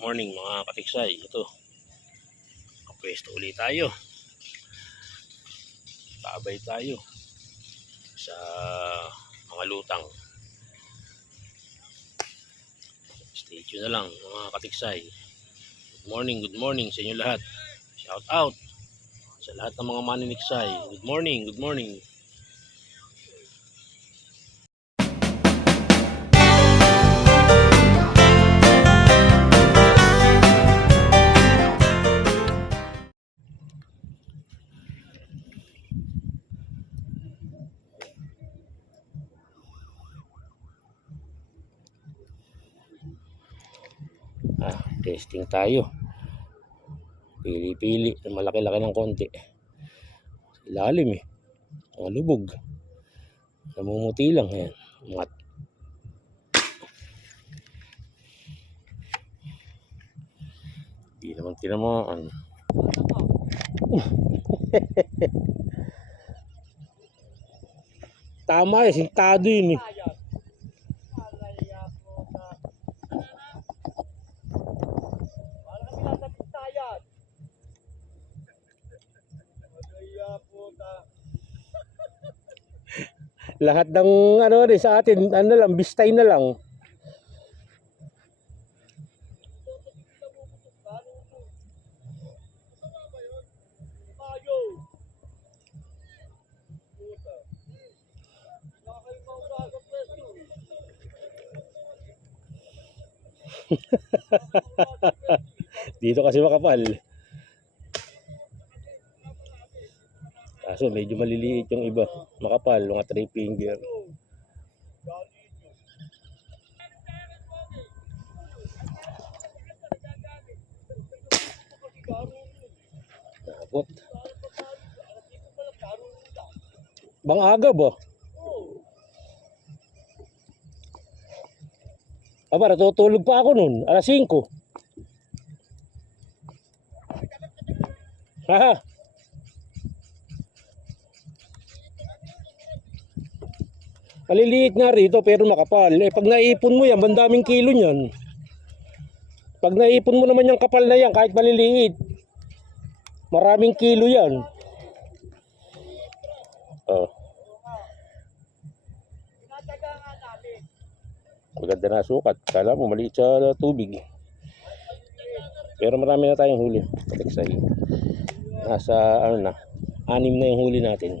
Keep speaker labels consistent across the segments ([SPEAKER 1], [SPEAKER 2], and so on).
[SPEAKER 1] morning mga katiksay. Ito. Kapwesto ulit tayo. Tabay tayo sa mga lutang. Stay tuned na lang mga katiksay. Good morning, good morning sa inyo lahat. Shout out sa lahat ng mga maniniksay. Good morning, good morning. Testing tayo. Pili-pili. Malaki-laki ng konti. Ilalim eh. Mga lubog. Namumuti lang. Ayan. Mga Hindi naman tinamaan. Tama eh, sintado yun eh. Lahat ng ano rin sa atin, ano lang, bistay na lang. Dito kasi makapal. Kaso medyo maliliit yung iba. Makapal, mga three finger. Abot. Bang aga ba? Aba, natutulog pa ako nun. Alas 5. Ha? Maliliit nga rito pero makapal. Eh pag naipon mo yan, bandaming kilo niyan. Pag naipon mo naman yung kapal na yan, kahit maliliit, maraming kilo yan. Oh. Maganda na sukat. Kala mo maliit sa tubig. Pero marami na tayong huli. Katiksay. Nasa ano na, anim na yung huli natin.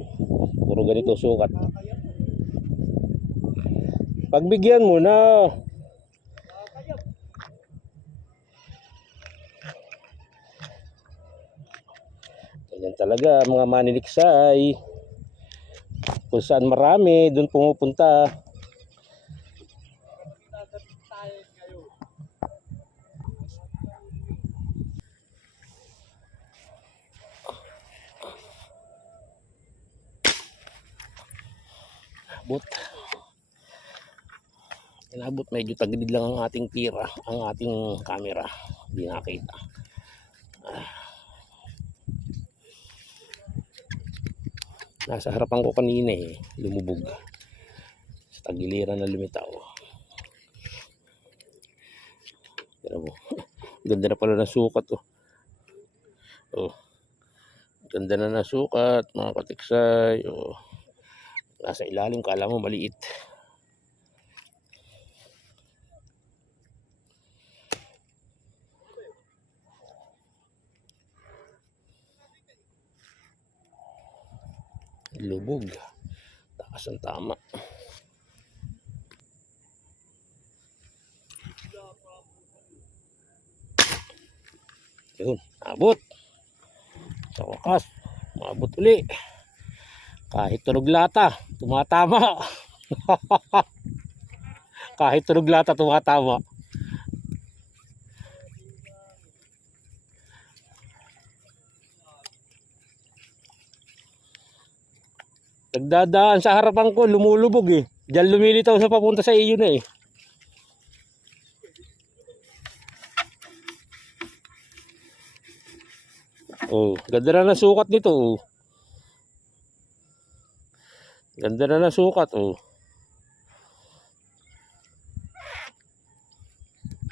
[SPEAKER 1] Puro ganito sukat. Pagbigyan mo na. Ganyan talaga mga maniliksay. Kung saan marami, doon pumupunta. But inabot medyo tagilid lang ang ating tira ang ating camera. Hindi nakita Ah. nasa harapan ko kanina eh lumubog. Sa tagiliran na lumitaw. Pero ganda na pala ng sukat oh. Oh. Ganda na ng sukat mga katiksay oh. Nasa ilalim kala mo maliit lubog. Takas ang tama. Yun abot. Sa wakas maabot uli. Kahit tunog lata tumatama. Kahit tunog lata tumatama Nagdadaan sa harapan ko, lumulubog eh. Diyan lumilitaw sa papunta sa iyo na eh. Oh, ganda na ng sukat nito oh. Ganda na ng sukat oh.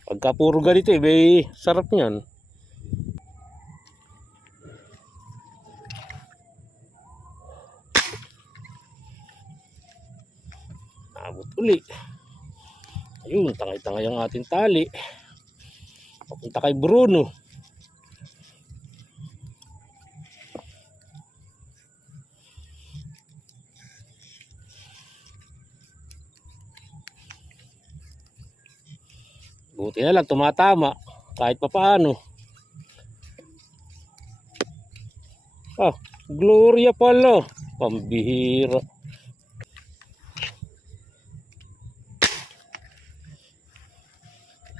[SPEAKER 1] Pag Pagka puro ganito eh, may sarap niyan. Abot uli. Ayun, tangay-tangay ang ating tali. Papunta kay Bruno. Buti na lang, tumatama. Kahit pa paano. Ah, Gloria pala. Pambihira.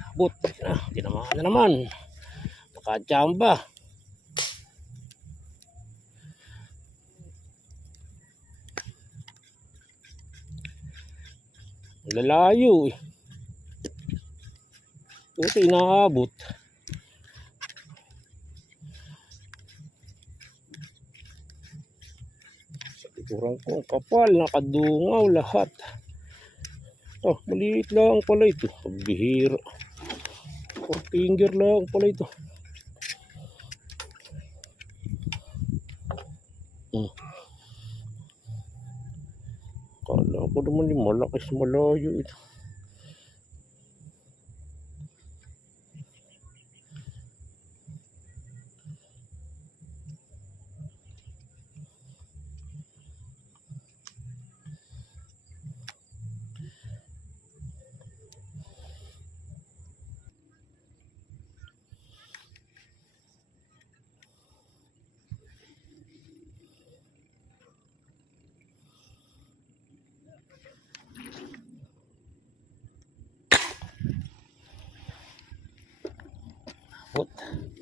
[SPEAKER 1] Abot. Ah, tinamaan na naman. Nakachamba. Lalayo eh. Buti inaabot. Sa likuran ko, ang kapal, nakadungaw lahat. Oh, maliit lang pala ito. Pabihira. Four finger lang pala ito. Hmm. Kala ko naman yung malaki sa malayo ito. Abot.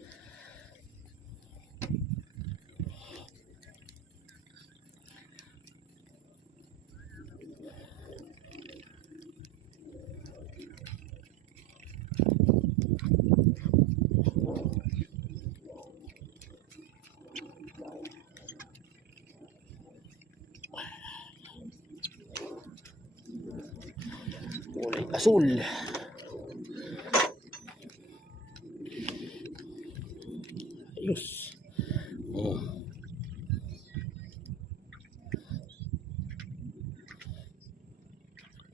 [SPEAKER 1] Kulay asul. Ayos. Oh.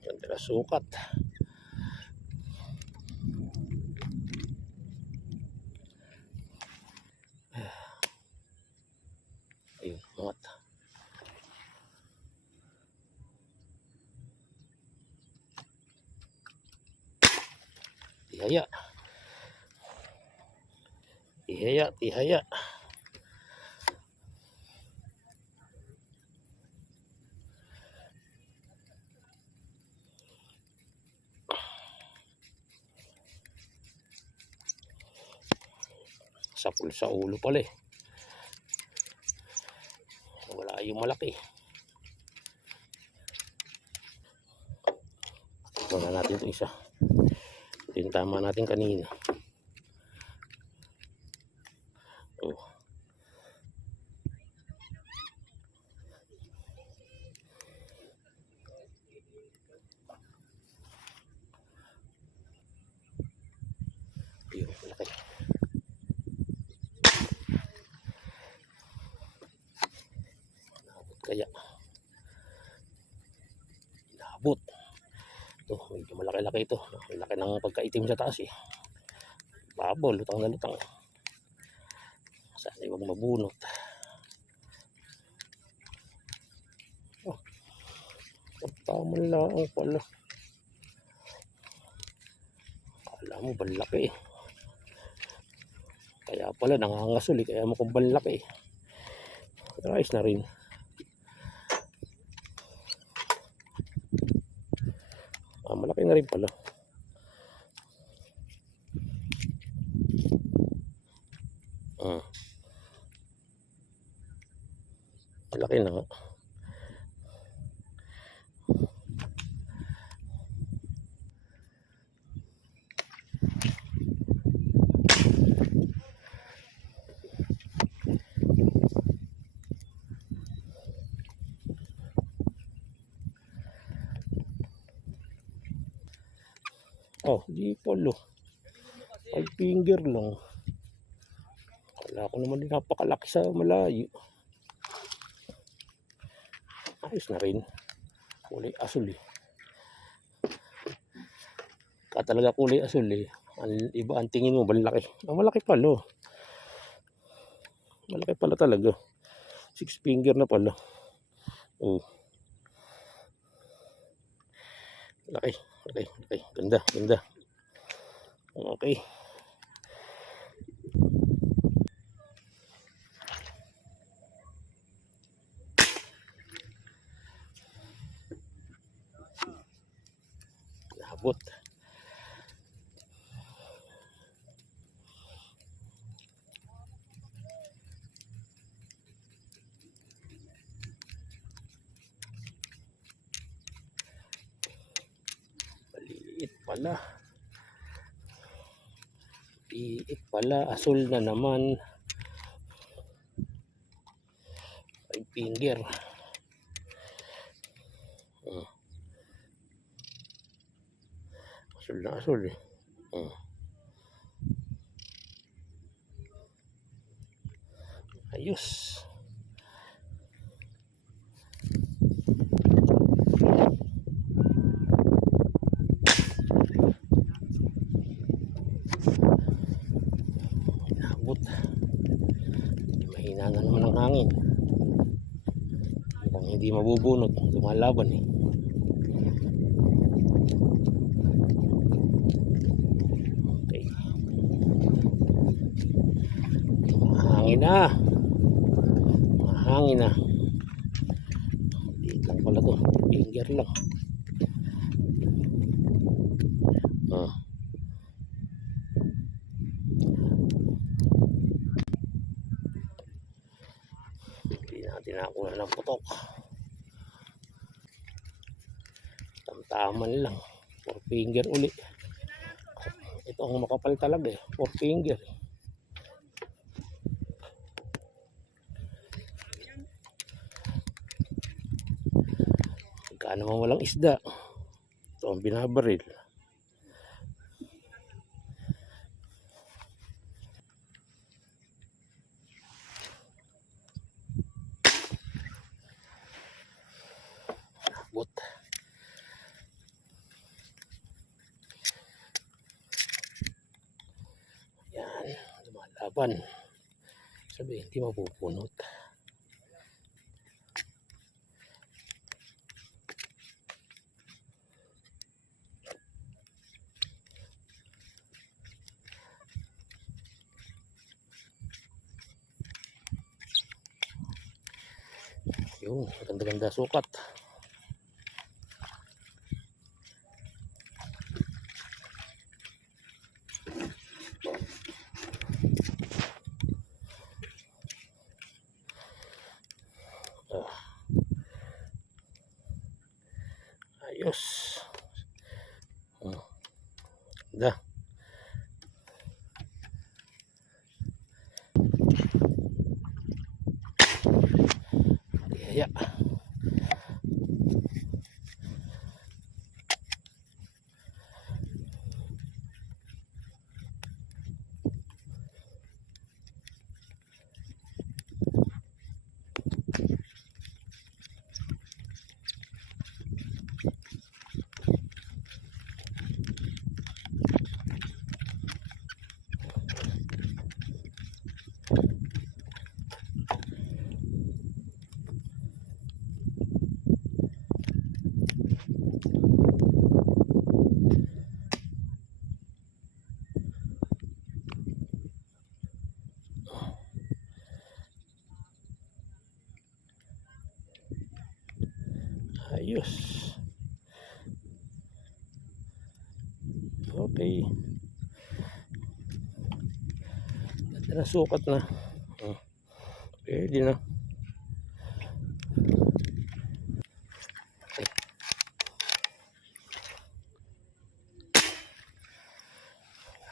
[SPEAKER 1] Ganda na sukat. Ayun, angat. Tihaya. Tihaya, tihaya. Sapul sa ulo pala eh. Wala yung malaki. Ito na natin ito isa. Ito yung tama natin kanina. Oh. Ayun. Inabot kaya. Inabot. Ito, medyo malaki-laki ito. Laki ng pagkaitim sa taas eh. Babol, lutang na lutang. Sana huwag mabunot. Oh. Tama lang pala. Kala mo balaki eh. Kaya pala nangangasol eh. Kaya mo kung balaki eh. Ayos na rin. Ah, malaki na rin pala. Ah. Malaki na nga. Oh, di polo. Five finger lang. Wala ko naman din napakalaki sa malayo. Ayos na rin. Kulay asul eh. Ka talaga kulay asul eh. Ang iba ang tingin mo, malaki. Ang malaki pala. Malaki pala talaga. Six finger na pala. Oh. Laki, laki, laki. Ganda, ganda. Okay. Nabot. Maliit pala. Maliit pala. Asul na naman. Five finger. Hmm. Asul na asul eh. Hmm. Ayos. Inabot. Mahina na naman ang hangin. Mukhang hindi mabubunot. Lumalaban eh. Okay. Mahangin na. Mahangin na. Liit lang pala to. Finger lang. Ah. Hindi natin nakuha ng putok. Tamtaman lang. Four finger uli. Ito ang makapal talaga eh. Four finger. Pagka naman walang isda. Ito ang binabaril. Abot. Yan. Lumalaban. Sabi, hindi mapupunot. Yun, ganda-ganda sukat. Ah. Ayos. Oh. Ganda. Kaya. Ayos. Okay. Na sukat na. Oh. Pwede na.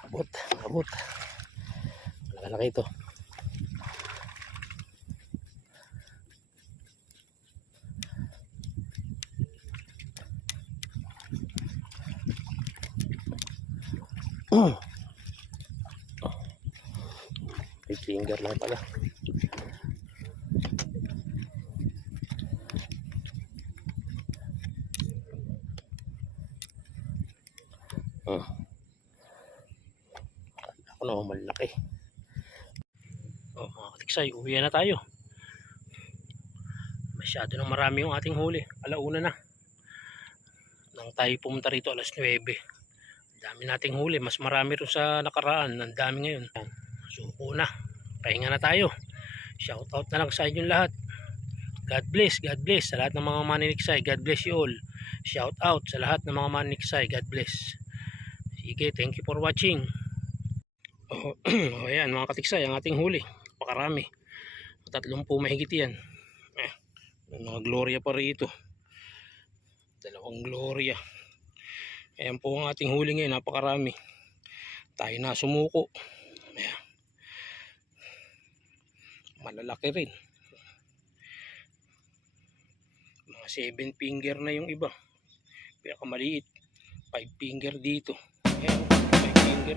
[SPEAKER 1] Abot, abot. Malaki ito. Five finger lang pala. Ah. Ako na malaki. Oh, mga katiksay, uwi na tayo. Masyado nang marami yung ating huli. Alauna na. Nang tayo pumunta rito alas 9. Dami nating huli. Mas marami rin sa nakaraan. Ang dami ngayon. Yan. Suko na. Pahinga na tayo. Shout out na lang sa inyong lahat. God bless, God bless sa lahat ng mga maniniksay. God bless you all. Shout out sa lahat ng mga maniniksay. God bless. Sige, thank you for watching. Oh, oh ayan mga katiksay, ang ating huli. Pakarami. Tatlong po mahigit yan. Eh, mga gloria pa rito. Dalawang gloria. Ayan po ang ating huli ngayon, napakarami. Tayo na sumuko. Ayan. Malalaki rin. Mga 7 finger na yung iba. Pinakamaliit. 5 finger dito. Ayan, 5 finger.